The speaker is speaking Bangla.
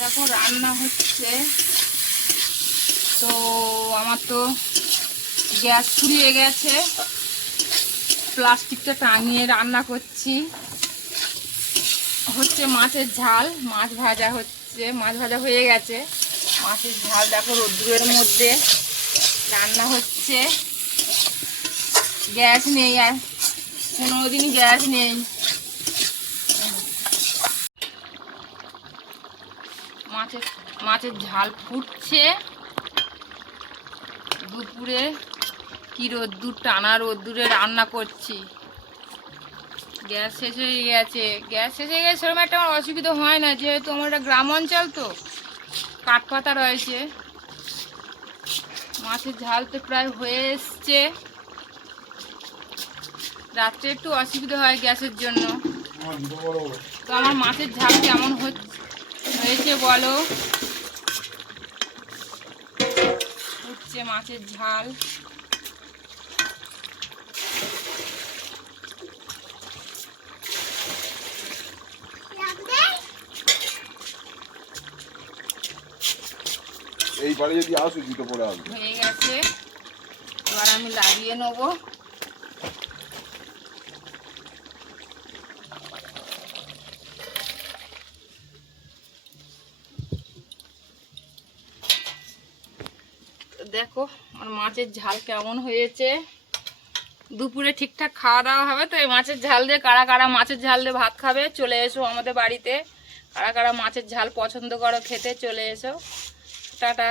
দেখো রান্না হচ্ছে। তো আমার তো গ্যাস ফুরিয়ে গেছে, প্লাস্টিকটা টাঙিয়ে রান্না করছি। হচ্ছে মাছের ঝাল, মাছ ভাজা হচ্ছে, মাছ ভাজা হয়ে গেছে। মাছের ঝাল দেখো রোদ্দুরের মধ্যে রান্না হচ্ছে। গ্যাস নেই, আর 15 দিন গ্যাস নেই। মাছের ঝাল ফুটছে। দুপুরে কি রোদ্দুর, টানা রোদ্দুরে রান্না করছি। গ্যাস শেষ হয়ে গেছে, সেরকম একটা আমার অসুবিধা হয় না, যেহেতু আমার একটা গ্রাম অঞ্চল, তো কাঠ পাতা রয়েছে। মাছের ঝাল তো প্রায় হয়ে এসছে। রাত্রে একটু অসুবিধা হয় গ্যাসের জন্য। তো আমার মাছের ঝাল কেমন হয়েছে বলো। হচ্ছে মাছের ঝাল। এইবারে যদি আসো জুতো পরে আসবে। হয়ে গেছে, এবার আমি লাগিয়ে নেবো। দেখো আমার মাছের ঝাল কেমন হয়েছে। দুপুরে ঠিকঠাক খাওয়া দাওয়া হবে, তো এই মাছের ঝাল দিয়ে কারা কারা মাছের ঝাল দিয়ে ভাত খাবে চলে এসো আমাদের বাড়িতে। কারা কারা মাছের ঝাল পছন্দ করো খেতে চলে এসো। টাটা।